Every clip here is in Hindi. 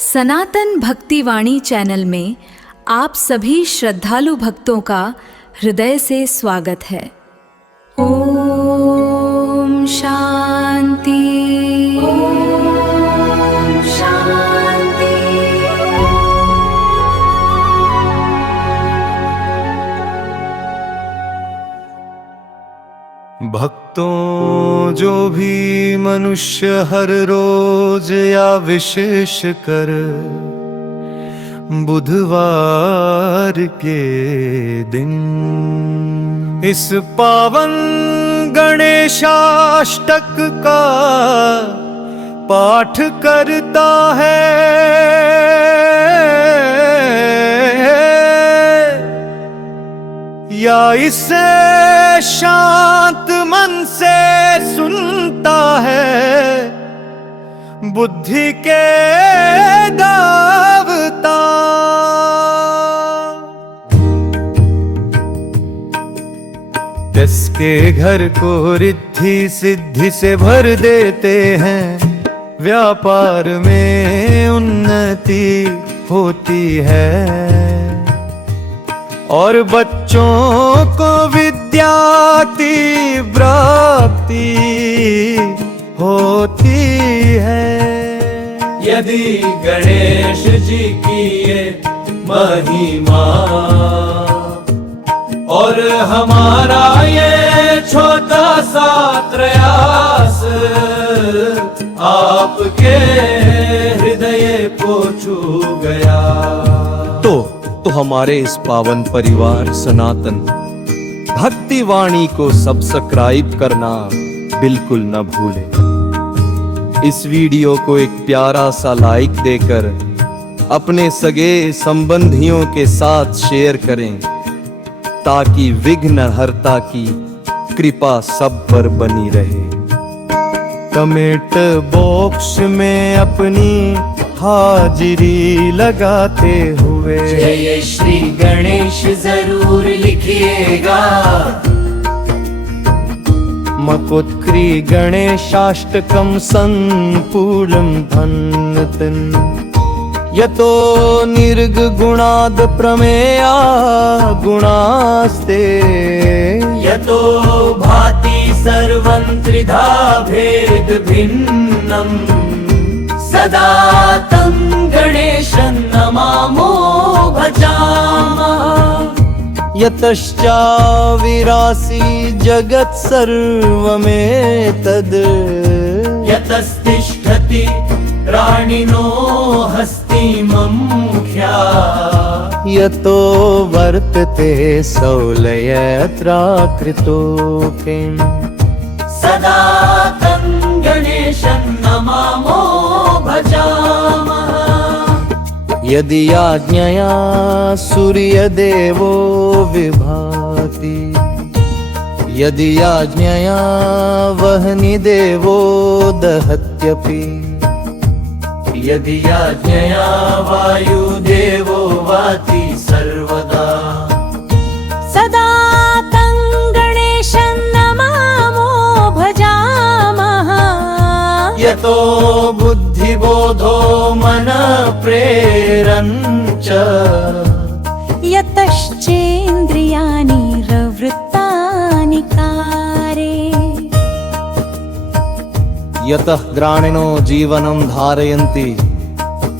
सनातन भक्तिवाणी चैनल में आप सभी श्रद्धालु भक्तों का हृदय से स्वागत है। ओम शांति, ओम शांति। भक्तों, जो भी मनुष्य हर रोज या विशेष कर बुधवार के दिन इस पावन गणेशाष्टक का पाठ करता है, या इसे शांत मन से सुनता है, बुद्धि के दावता। जिसके घर को रिद्धि सिद्धि से भर देते हैं, व्यापार में उन्नति होती है और बच्चों को विद्या की प्राप्ति होती है। यदि गणेश जी की ये महिमा और हमारा ये छोटा सा प्रयास आपके हृदय को छू गया, तो हमारे इस पावन परिवार सनातन भक्तिवाणी को सब्सक्राइब करना बिल्कुल न भूलें। इस वीडियो को एक प्यारा सा लाइक देकर अपने सगे संबंधियों के साथ शेयर करें, ताकि विघ्नहर्ता की कृपा सब पर बनी रहे। कमेंट बॉक्स में अपनी हाजिरी लगाते हुए जय श्री गणेश जरूर लिखिएगा। मकोत्क्री गणेशाष्टकं संपूर्णं धन्यतं यतो निर्गुणाद् प्रमेया गुणास्ते, यतो भाति सर्वं त्रिधा भेद भिन्नम्, सदा तं गणेशं नमामो भजामः। यतश्चाविरासी जगत् सर्वमेतद्, यतस्तिष्ठति प्राणिनो हस्तिममुख्या, यतो वर्तते सौलयत्राकृतोऽपिम्, सदा तं गणेशं नमामो भजामः। यदि आज्ञया सूर्यदेवो विभाति, यदि आज्ञया वह्निदेवो दहत्यपि, यदि आज्ञया वायुदेवो वाति सर्वदा, सदा तं गणेशं नमामो भजामः। यतो बुद्धिबोधो मनः प्रेरञ्च, यतश्चेन्द्रियाणि प्रवृत्तानि कार्ये, यतः ग्राणिनो जीवनं धारयन्ति,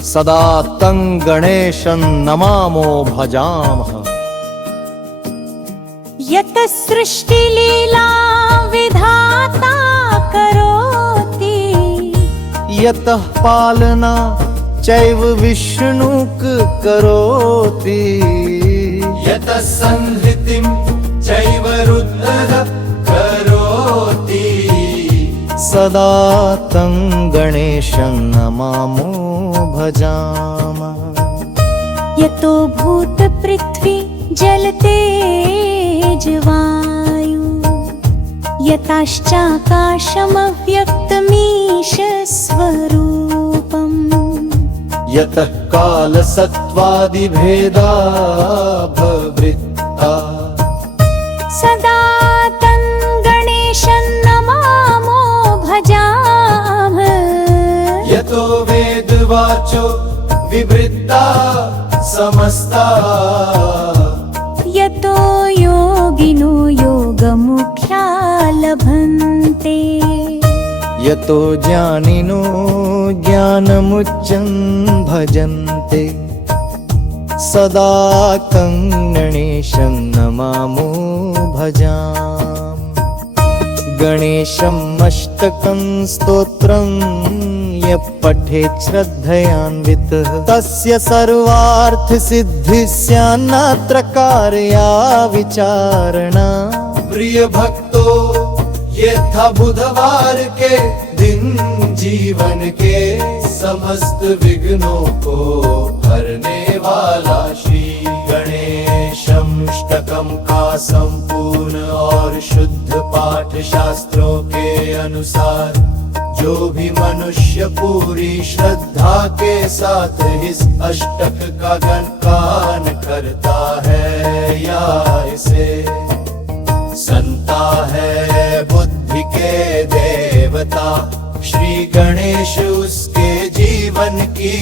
सदा तं गणेशं नमामो भजामः। यतः सृष्टिलीला विधाता करोति, यतः पालना चैव विष्णुक करोति, यतः संहृतिं चैव रुद्रः करोति, सदा तं गणेशं नमामो भजामः। यतो भूत पृथ्वी जल तेज वायु, यताश्चाकाशमव्यक्तमीश स्वरूपम्, यतः कालसत्त्वादिभेदा भवृत्ता, सदा तं गणेशं नमामो भजामः। यतो वेदवाचो विवृता समस्ता यतो योगिनो योगमुख्या लभन्ते यतो ज्ञानिनो ज्ञानमुच्चं भजन्ते सदा तं गणेशं नमामो भजामि गणेशम् अष्टकं स्तोत्रं यः पठेत् श्रद्धयान्वितः तस्य सर्वार्थसिद्धिः स्यान्नात्र कार्या विचारणा। प्रिय भक्तो ये था बुधवार के दिन जीवन के समस्त विघ्नों को हरने वाला श्री गणेशमष्टकम का संपूर्ण और शुद्ध पाठ शास्त्रों के अनुसार जो भी मनुष्य पूरी श्रद्धा के साथ इस अष्टक का गान करता है या इसे सुनता है, बुद्धि के देवता श्री गणेश उसके जीवन की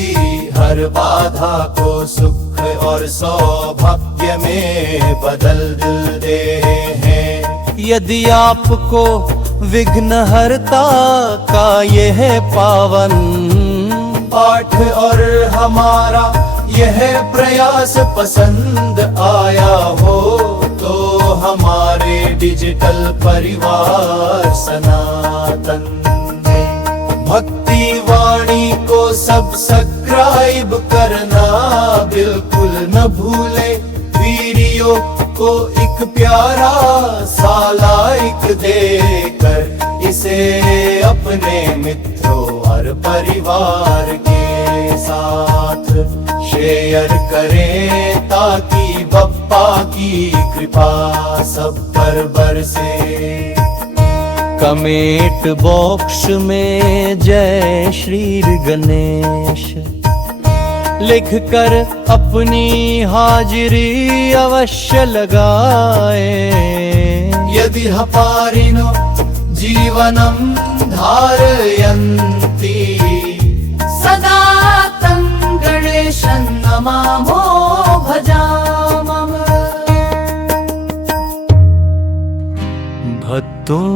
हर बाधा को सुख और सौभाग्य में बदल देते हैं। यदि आपको विघ्नहर्ता का यह पावन पाठ और हमारा यह प्रयास पसंद आया हो तो हमारे डिजिटल परिवार सनातन भक्ति वाणी को सब्सक्राइब करना बिल्कुल न भूले। वीडियो को एक प्यारा सा लाइक देकर इसे अपने मित्रों और परिवार के साथ शेयर करें ताकि बप्पा की कृपा सब पर बरसे। कमेंट बॉक्स में जय श्री गणेश लिखकर अपनी हाजिरी अवश्य लगाए। यदि हपारिनो जीवनं धारयन्ति सदा तं गणेशं नमामो भजामः। भक्तों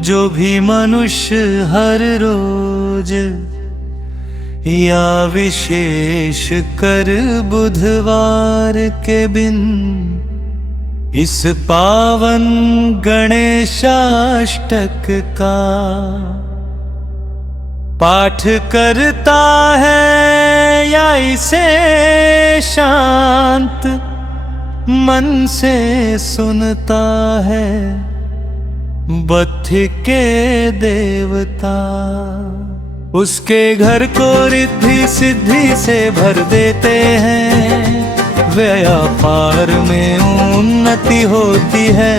जो भी मनुष्य हर रोज या विशेष कर बुधवार के दिन इस पावन गणेशाष्टक का पाठ करता है या इसे शांत मन से सुनता है, बुद्धि के देवता उसके घर को रिद्धि सिद्धि से भर देते हैं। व्यापार में उन्नति होती है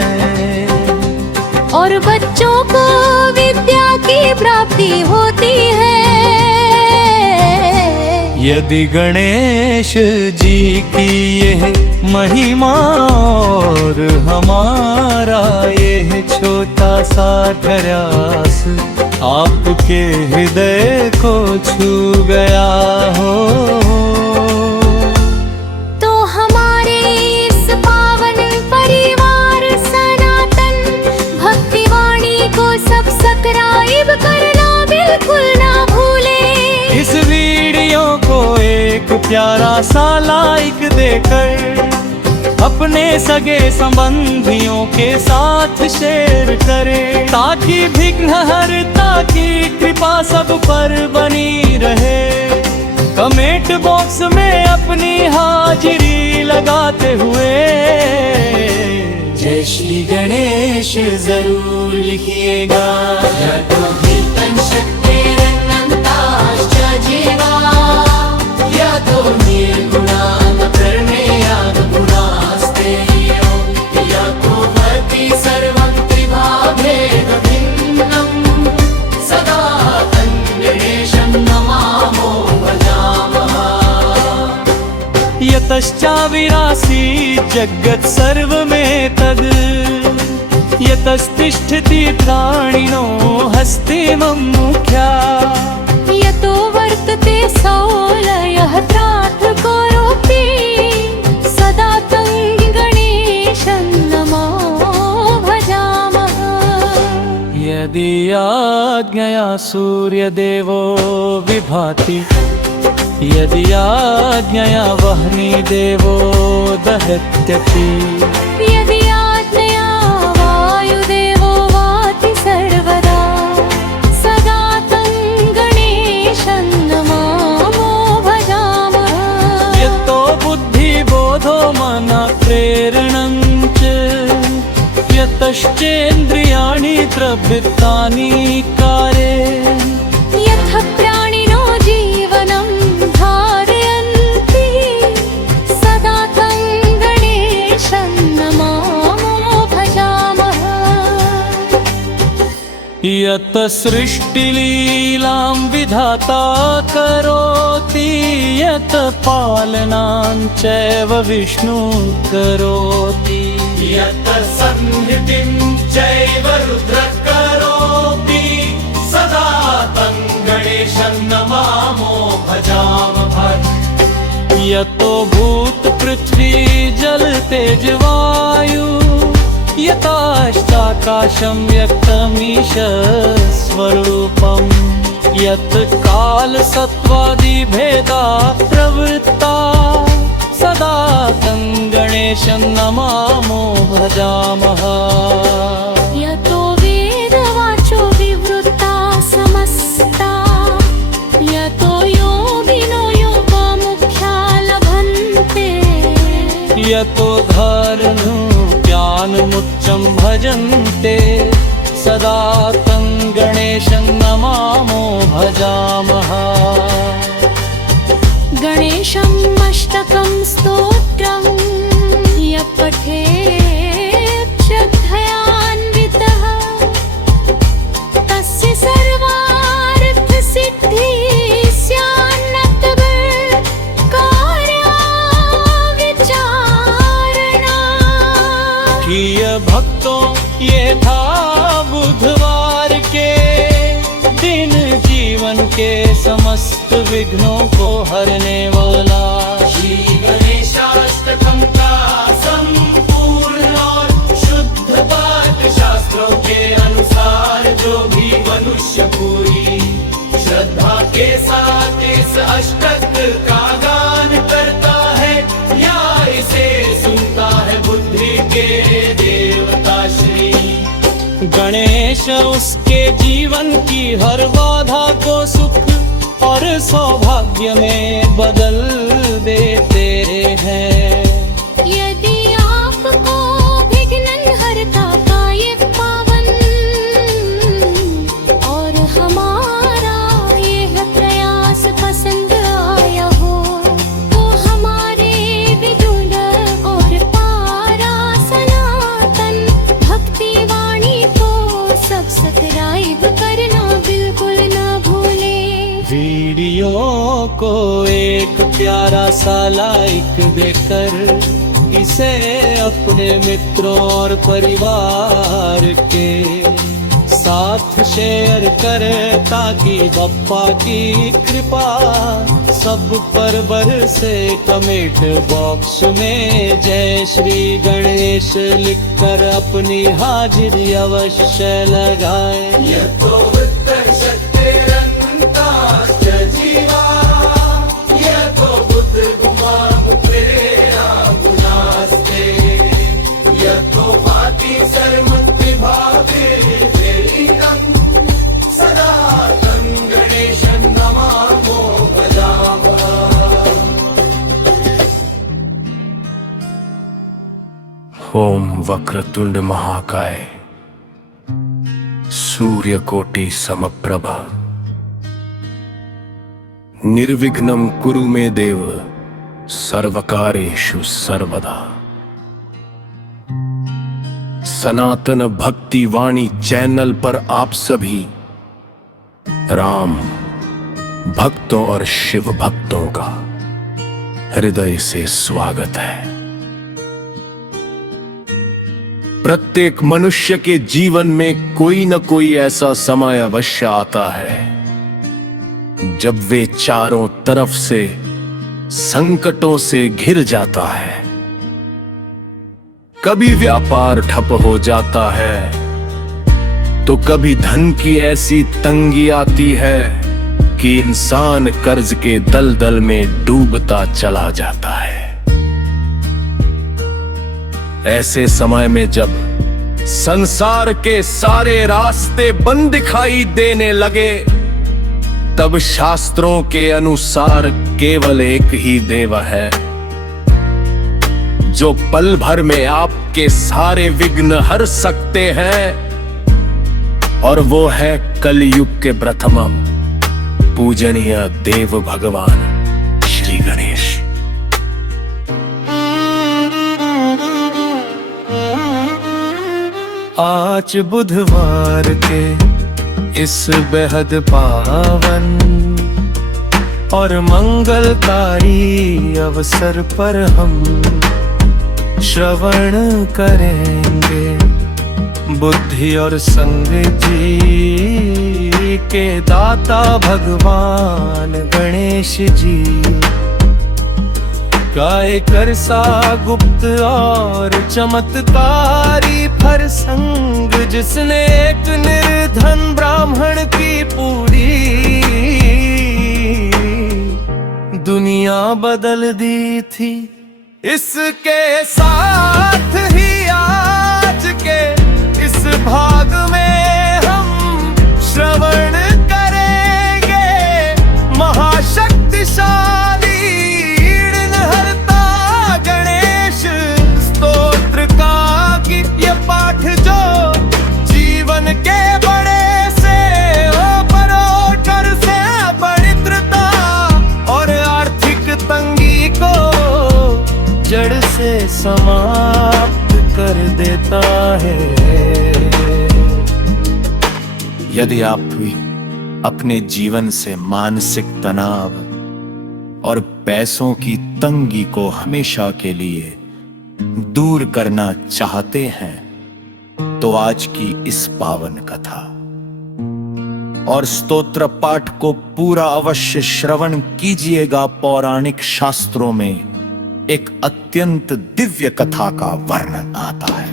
और बच्चों को विद्या की प्राप्ति होती है। यदि गणेश जी की यह महिमा और हमारा यह छोटा सा प्रयास आपके हृदय को छू गया हो तो हमारे इस पावन परिवार सनातन भक्ति वाणी को सब्सक्राइब करना बिल्कुल ना भूले। इस वीडियो को एक प्यारा सा लाइक देकर अपने सगे संबंधियों के साथ शेयर करें ताकि विघ्नहर्ता की कृपा सब पर बनी रहे। कमेंट बॉक्स में अपनी हाजिरी लगाते हुए जय श्री गणेश जरूर लिखिएगा। यतश्चाविरासी जगत् सर्वमेतद् यतस्तिष्ठति प्राणिनो हस्ते मम मुख्या यतो वर्तते सौ आज्ञया सूर्यदेवो विभाति यदि आज्ञया वह्नि देवो दहत्यति यदि आज्ञया वायुदेवो वाति सर्वदा सदा तं गणेशं नमामो भजामः यतो बुद्धिबोधो मनः प्रेरणं च यतश्चेन्द्रियाणि प्रवृत्तानि कार्ये यथा प्राणिनो जीवनं धारयन्ति सदा तं गणेशं नमामो भजामः यत सृष्टिलीलां विधाता करोति यत पालनां चैव विष्णु करोति यत संहितिं चैव रुद्र करोति सदा तं गणेशं नमामो भजामः यतो भूत पृथ्वी जल तेज वायु यताश्चाकाशं व्यक्तमीश स्वरूपम् यत् काल सत्त्वादि भेदा प्रवृत्ता सदा तं गणेशं नमामो भजामः यतो वेदवाचो विवृता समस्ता यतो योगिनो योगमुख्या लभन्ते यतो धर्मो ज्ञानमुच्चं भजन्ते सदा तं गणेशं नमामो भजामः गणेशम् अष्टकं स्तोत्रं यः पठेत् श्रद्धयान्वितः तस्य सर्वार्थसिद्धिः स्यान्नतः कार्याविचारणा किय भक्तों ये था बुधवार के दिन जीवन के समस्त विघ्नों को हरने वाला श्री गणेशाष्टकम का संपूर्ण और शुद्ध पाठ शास्त्रों के अनुसार जो भी मनुष्य पूरी श्रद्धा के साथ इस अष्टक का गान करता है या इसे सुनता है बुद्धि के देवता श्री गणेश उसके जीवन की हर बाधा को सुख और सौभाग्य में बदल देते हैं यदि आपको विघ्न हरता का ये पावन और हमारा यह प्रयास पसंद आया हो तो हमारे विदुर और पारा सनातन भक्ति वाणी को सब्सक्राइब करना बिल्कुल ना भूले वीडियो को एक प्यारा सा लाइक देकर इसे अपने मित्रों और परिवार के साथ शेयर करें ताकि बप्पा की कृपा सब पर बरसे कमेंट बॉक्स में जय श्री गणेश लिखकर अपनी हाजिरी अवश्य लगाएं यतो जीवा यतो बुद्धिर्गुमां प्रेरणा गुणास्ते यतो भाति सर्वविभागेर्वेदितं सदा तं गणेशं नमामो भजामः ओम वक्रतुंड महाकाय सूर्यकोटि समप्रभा निर्विघ्नं कुरु मे देव सर्वकारेषु सर्वदा। सनातन भक्ति वाणी चैनल पर आप सभी राम भक्तों और शिव भक्तों का हृदय से स्वागत है। प्रत्येक मनुष्य के जीवन में कोई न कोई ऐसा समय अवश्य आता है जब वे चारों तरफ से संकटों से घिर जाता है। कभी व्यापार ठप हो जाता है, तो कभी धन की ऐसी तंगी आती है कि इंसान कर्ज के दलदल में डूबता चला जाता है। ऐसे समय में जब संसार के सारे रास्ते बंद दिखाई देने लगे, तब शास्त्रों के अनुसार केवल एक ही देव है जो पल भर में आपके सारे विघ्न हर सकते हैं, और वो है कलयुग के प्रथम पूजनीय देव भगवान श्री गणेश। आज बुधवार के इस बेहद पावन और मंगलकारी अवसर पर हम श्रवण करेंगे बुद्धि और संग जी के दाता भगवान गणेश जी। गाय कर सा गुप्त और चमत्कारी प्रसंग, जिसने एक निर्धन ब्राह्मण की पूरी दुनिया बदल दी थी। इसके साथ ही आज के इस भाग में हम श्रवण करेंगे महाशक्तिशाली पाठ, जो जीवन के बड़े से परोटर से पवित्रता और आर्थिक तंगी को जड़ से समाप्त कर देता है। यदि आप भी अपने जीवन से मानसिक तनाव और पैसों की तंगी को हमेशा के लिए दूर करना चाहते हैं, तो आज की इस पावन कथा और स्तोत्र पाठ को पूरा अवश्य श्रवण कीजिएगा। पौराणिक शास्त्रों में एक अत्यंत दिव्य कथा का वर्णन आता है।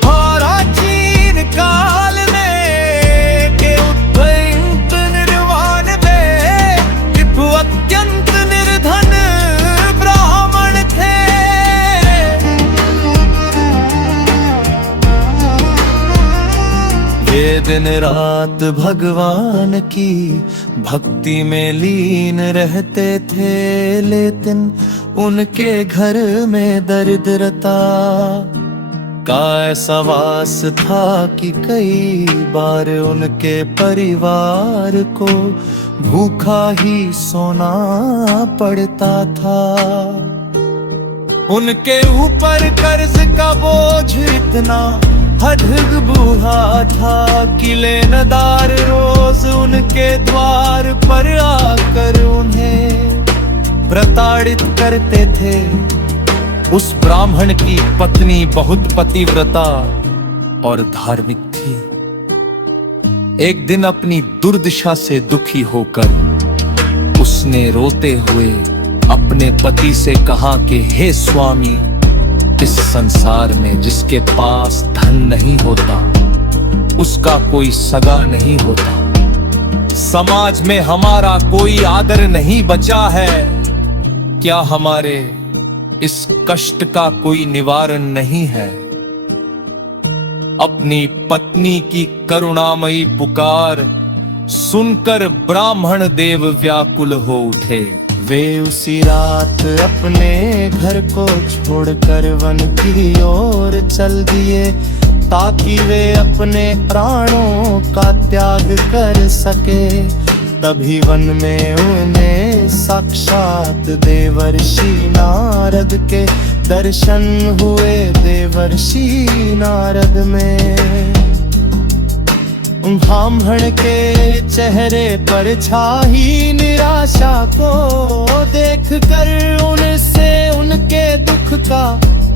प्राचीन काल में के उद्भयंत निर्वाण में विभु अत्यंत निर्धन ब्राह्मण थे। ये दिन रात भगवान की भक्ति में लीन रहते थे, लेकिन उनके घर में दरिद्रता का ऐसा वास था कि कई बार उनके परिवार को भूखा ही सोना पड़ता था। उनके ऊपर कर्ज का बोझ इतना अधिक बूढ़ा था कि लेनदार रोज उनके द्वार पर आकर उन्हें प्रताड़ित करते थे। उस ब्राह्मण की पत्नी बहुत पतिव्रता और धार्मिक थी। एक दिन अपनी दुर्दशा से दुखी होकर उसने रोते हुए अपने पति से कहा कि हे स्वामी, इस संसार में जिसके पास धन नहीं होता उसका कोई सगा नहीं होता। समाज में हमारा कोई आदर नहीं बचा है। क्या हमारे इस कष्ट का कोई निवारण नहीं है? अपनी पत्नी की करुणामयी पुकार सुनकर ब्राह्मण देव व्याकुल हो उठे। वे उसी रात अपने घर को छोड़कर वन की ओर चल दिए, ताकि वे अपने प्राणों का त्याग कर सके। तभी वन में उन्हें साक्षात देवर्षि नारद के दर्शन हुए। देवर्षि नारद में ब्राह्मण के चेहरे पर छाई निराशा को देखकर उनसे उनके दुख का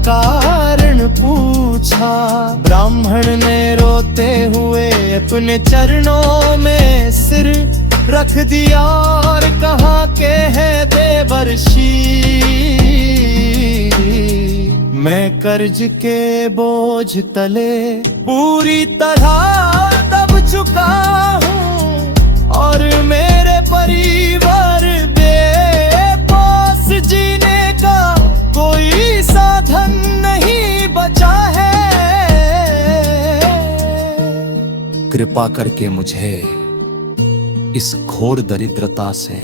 कारण पूछा। ब्राह्मण ने रोते हुए अपने चरणों में सिर रख दिया और कहा कि हे देवर्षि, मैं कर्ज के बोझ तले पूरी तरह दब चुका हूँ और मेरे परिवार बेबस जीने का कोई साधन नहीं बचा है। कृपा करके मुझे इस घोर दरिद्रता से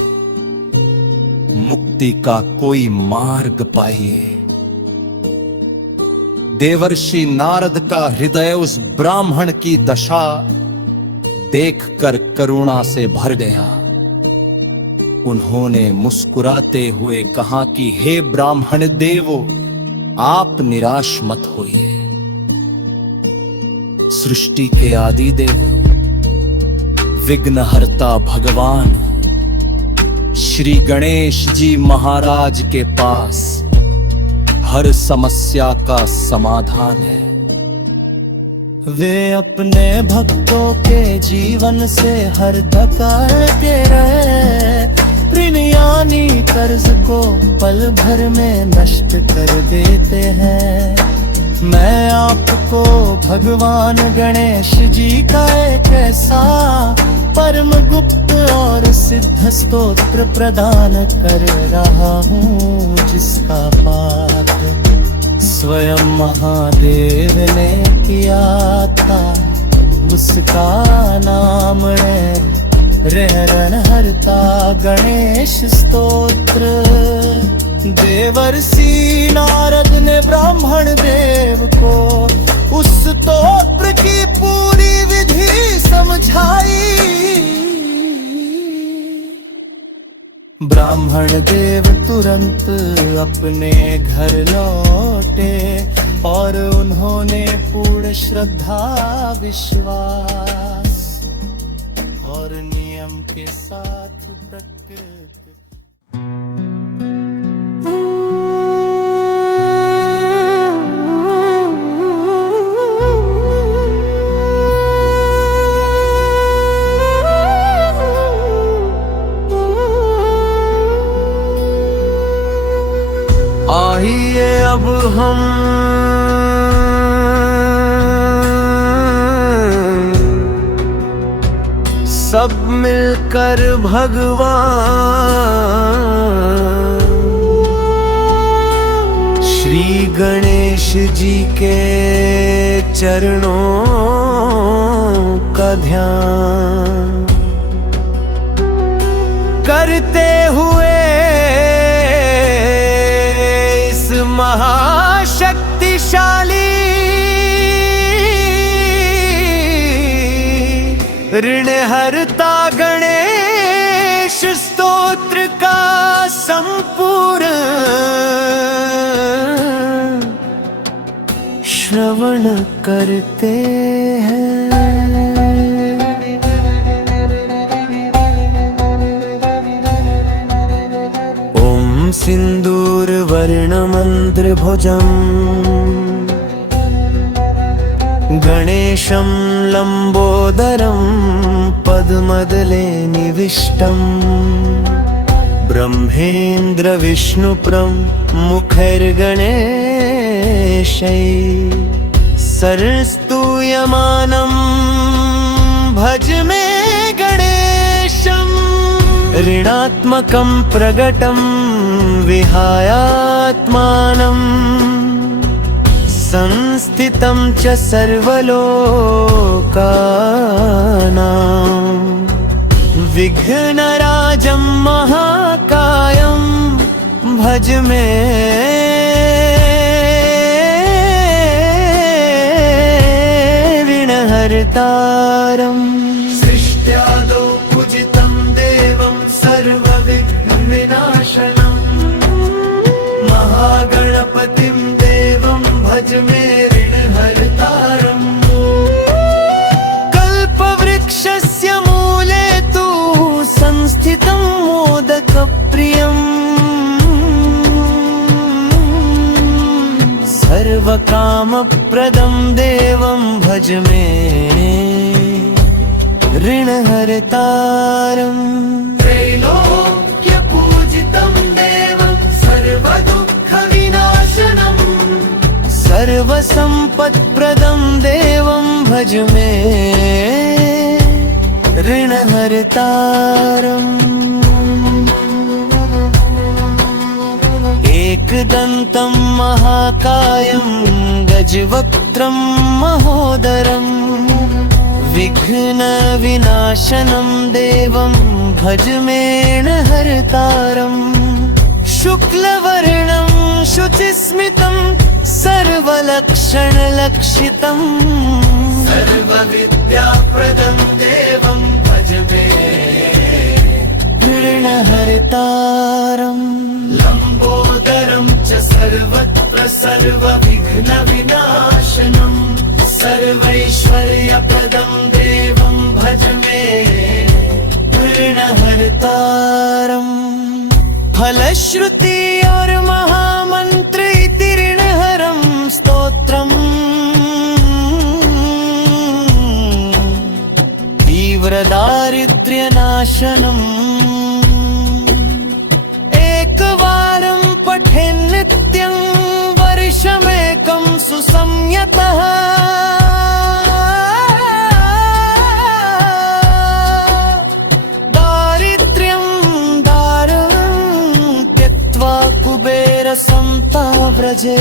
मुक्ति का कोई मार्ग पाइए। देवर्षि नारद का हृदय उस ब्राह्मण की दशा देखकर करुणा से भर गया। उन्होंने मुस्कुराते हुए कहा कि हे ब्राह्मण देवो, आप निराश मत होइए। सृष्टि के आदि देव विघ्नहर्ता भगवान श्री गणेश जी महाराज के पास हर समस्या का समाधान है। वे अपने भक्तों के जीवन से हर धकाते रहे, ऋण यानी कर्ज को पल भर में नष्ट कर देते हैं। मैं आपको भगवान गणेश जी का एक ऐसा परम गुप्त और सिद्ध स्तोत्र प्रदान कर रहा हूँ जिसका पाठ स्वयं महादेव ने किया था। उसका नाम है ऋण हरता गणेश स्तोत्र। देवर्षि नारद ने ब्राह्मण देव को उस स्तोत्र की पूरी विधि समझाई। ब्राह्मण देव तुरंत अपने घर लौटे और उन्होंने पूर्ण श्रद्धा विश्वास और नियम के साथ प्रकृति आइए अब हम सब मिलकर भगवान श्री गणेश जी के चरणों का ध्यान करते हुए महाशक्तिशाली ऋण हरता गणेश स्तोत्र का संपूर्ण श्रवण करते हैं। सिंदूर वर्ण मंत्र भुजम् गणेशं लंबोदरं पद्मदले निविष्टम् ब्रह्मेन्द्र विष्णुप्रं मुखैर्गणेशै सरस्तूयमानं भज मे गणेशम्। ऋणात्मकं प्रगटं विहायात्मानं संस्थितं च सर्वलोकानां विघ्नराजं महाकायं भज मे ऋणहर्तारम्। सृष्ट्यादौ पूजितं देवं सर्वविघ्नविनाशनम् महागणपतिं देवं भज मे ऋणहर्तारम्। कल्पवृक्षस्य मूले तु संस्थितं मोदकप्रियम् सर्वकामप्रदं देवं भज मे ऋणहर्तारम्। त्रैलोक्यपूजितं देवं सर्वदुःखविनाशनम् सर्वसम्पत्प्रदं देवं भज मे ऋणहर्तारम् एकदन्तं महाकायं गजवक्त्रं महोदरम् विघ्नविनाशनं देवं भज मे ऋणहर्तारम् शुक्लवर्णं शुचिस्मितं सर्वलक्षणलक्षितं सर्वविद्याप्रदं देवं भज मे ऋणहर्तारम् लम्बोदरं च सर्वत्र सर्वविघ्नविनाशनं सर्वैश्वर्यप्रदं देवं भज मे ऋणहर्तारम् फलश्रुति और महामंत्र इति ऋणहरं स्तोत्रम् तीव्रदारिद्र्यनाशनम् एकवारं पठेन् नित्यं वर्षमेकं सुसंयतः व्रजे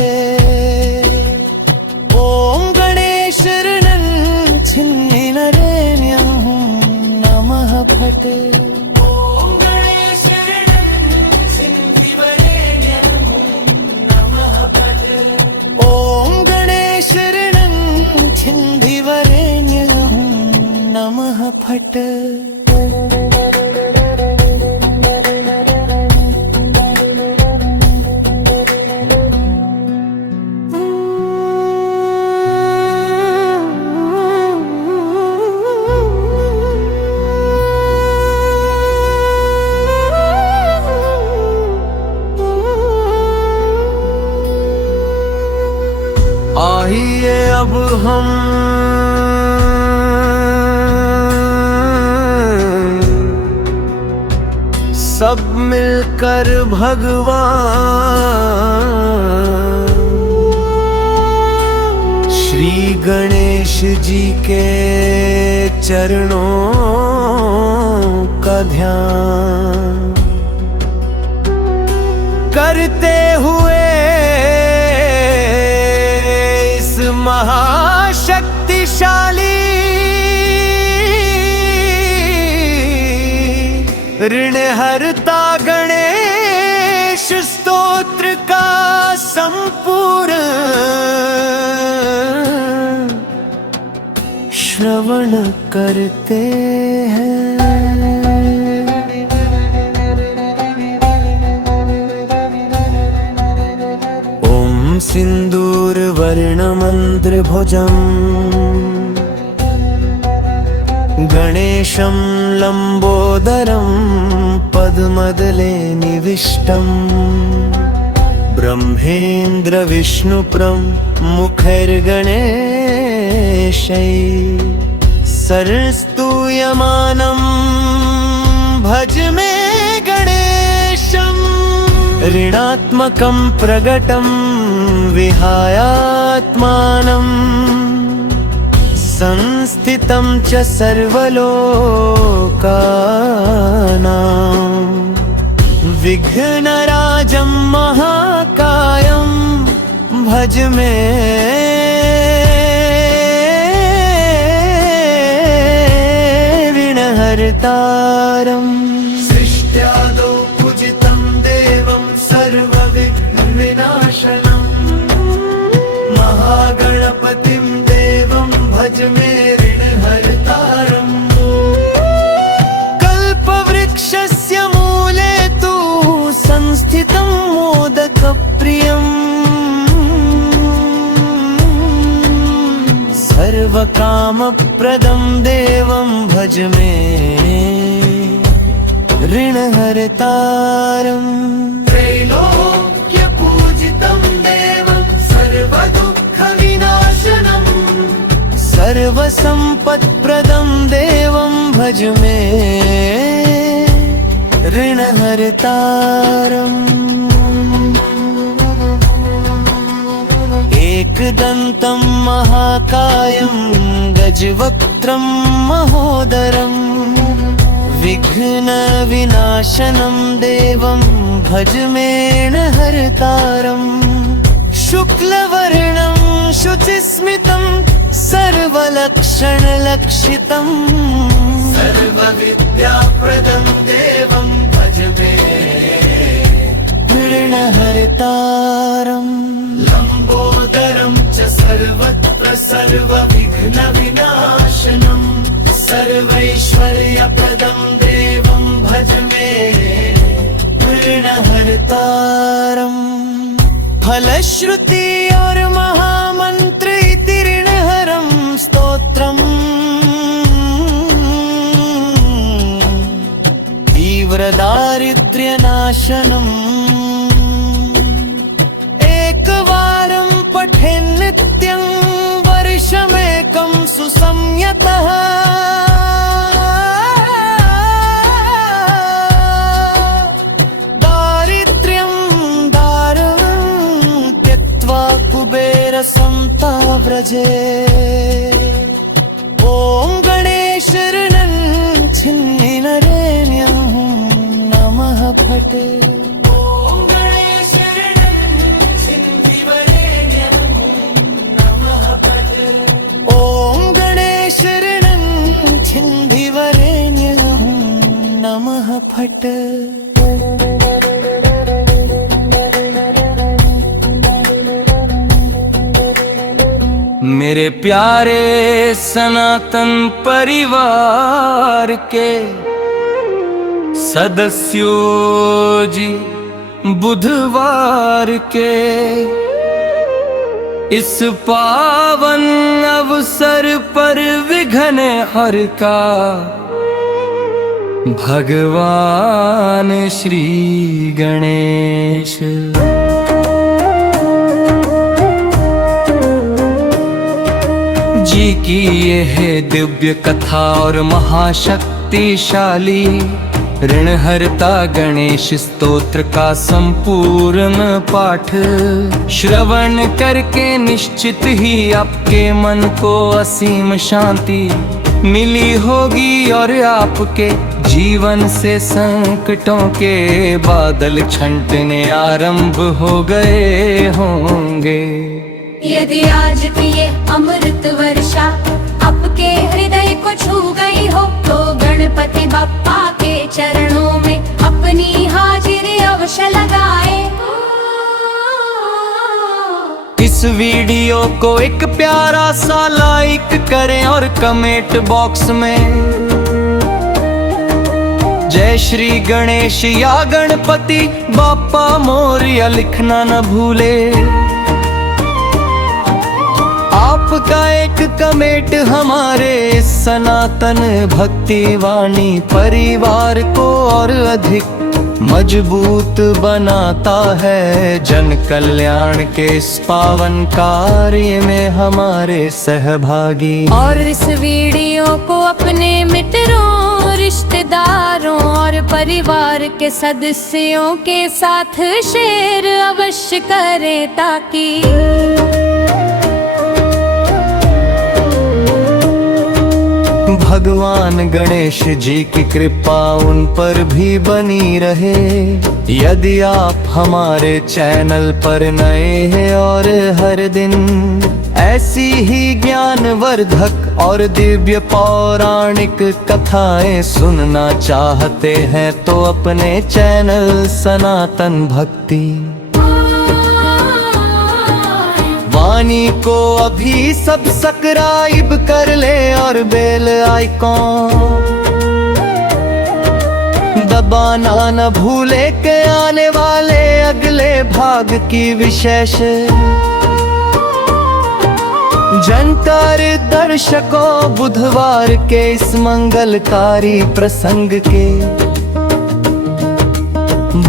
ॐ गणेश ऋणं छिन्निनरेण्यं नमः फट ॐ गणेश ऋणं छिन्निनरेण्यं नमः फट ॐ गणेश ऋणं छिन्निनरेण्यं नमः फट आइए अब हम सब मिलकर भगवान श्री गणेश जी के चरणों का ध्यान करते हुए महाशक्तिशाली ऋणहर्ता गणेश स्तोत्र का संपूर्ण श्रवण करते हैं। सिन्दूरवर्णमन्त्रभुजम् गणेशं लम्बोदरं पद्मदले निविष्टम् ब्रह्मेन्द्रविष्णुप्रं मुखैर्गणेशै सरस्तूयमानं भज मे गणेशम् ऋणात्मकं प्रगटं विहायात्मानं संस्थितं च सर्वलोकानां विघ्नराजं महाकायं भज मे ऋणहर्तारम् सृष्ट्यादौ पूजितं देवं सर्वविघ्नविनाशनं महागणपतिं देवं भज मे ऋणहर्तारम् कल्पवृक्षस्य मूले तु संस्थितं मोदकप्रियम् सर्वकामप्रदं देवं भज मे ऋणहर्तारम् त्रैलोक्यपूजितं देवं सर्वदुःखविनाशनम् सर्वसम्पत्प्रदं देवं भज मे ऋणहर्तारम् एकदन्तं महाकायं गजवक्त्रं महोदरम् विघ्नविनाशनं देवं भजमेणहर्तारम् शुक्लवर्णं शुचिस्मितं सर्वलक्षणलक्षितम् सर्वविद्याप्रदं देवं भज मे मृणहर्तारम् लम्बोदरं च सर्वत्र सर्वविघ्नविनाशनं सर्वैश्वर्यप्रदं देवं भज मे मृणहर्तारम् फलश्रुति और महामंत्र इति ऋणहरं स्तोत्रम् तीव्रदारिद्र्यनाशनम् एकवारं पठेन् नित्यं वर्षमेकं सुसंयतः दारिद्र्यं दारुं त्यक्त्वा कुबेरसंता व्रजे ॐ गणेशरणं छिन्निनरेण्यं नमः फट् ॐ गणेशरणं छिन्दिवरेण्यं नमः फट् मेरे प्यारे सनातन परिवार के सदस्यों जी, बुधवार के इस पावन अवसर पर विघ्न हर का भगवान श्री गणेश जी की यह दिव्य कथा और महाशक्तिशाली ऋणहर्ता गणेश स्तोत्र का संपूर्ण पाठ श्रवण करके निश्चित ही आपके मन को असीम शांति मिली होगी और आपके जीवन से संकटों के बादल छंटने आरंभ हो गए होंगे। यदि आज की ये अमृत वर्षा आपके हृदय को छू गई हो तो गणपति बप्पा के चरणों में अपनी हाजिरी अवश्य लगाए। इस वीडियो को एक प्यारा सा लाइक करें और कमेंट बॉक्स में जय श्री गणेश या गणपति बाप्पा मोरया लिखना न भूले। आपका एक कमेंट हमारे सनातन भक्ति वाणी परिवार को और अधिक मजबूत बनाता है। जन कल्याण के इस पावन कार्य में हमारे सहभागी और इस वीडियो को अपने मित्रों, रिश्तेदारों और परिवार के सदस्यों के साथ शेयर अवश्य करें ताकि भगवान गणेश जी की कृपा उन पर भी बनी रहे। यदि आप हमारे चैनल पर नए हैं और हर दिन ऐसी ही ज्ञानवर्धक और दिव्य पौराणिक कथाएं सुनना चाहते हैं तो अपने चैनल सनातन भक्ति वाणी को अभी सब्सक्राइब कर ले और बेल आइकॉन दबाना न भूले के आने वाले अगले भाग की विशेष जानकारी दर्शकों बुधवार के इस मंगलकारी प्रसंग के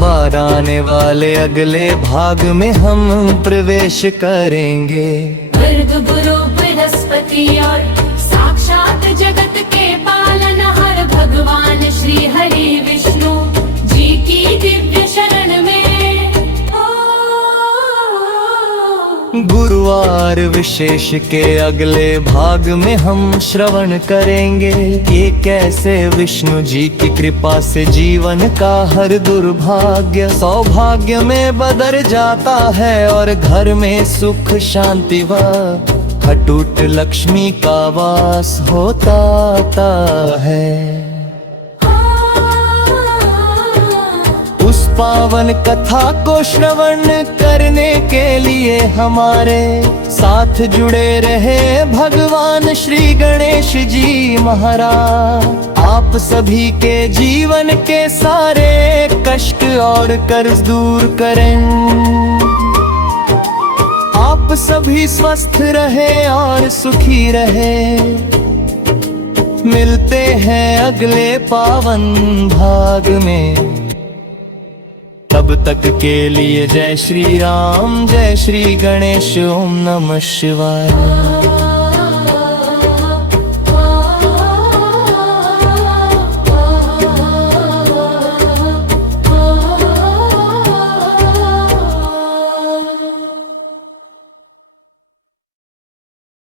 बार आने वाले अगले भाग में हम प्रवेश करेंगे। गुरु बृहस्पति और साक्षात जगत के पालनहार भगवान श्री हरि विष्णु जी की दिव्य शरण में गुरुवार अवतार विशेष के अगले भाग में हम श्रवण करेंगे। ये कैसे विष्णु जी की कृपा से जीवन का हर दुर्भाग्य सौभाग्य में बदल जाता है और घर में सुख शांति व अटूट लक्ष्मी का वास होता है। उस पावन कथा को श्रवण करने के लिए हमारे साथ जुड़े रहे भगवान श्री गणेश जी महाराज। आप सभी के जीवन के सारे कष्ट और कर्ज दूर करें। आप सभी स्वस्थ रहे और सुखी रहे। मिलते हैं अगले पावन भाग में। तब तक के लिए जय श्री राम, जय श्री गणेश, ओम नमः शिवाय।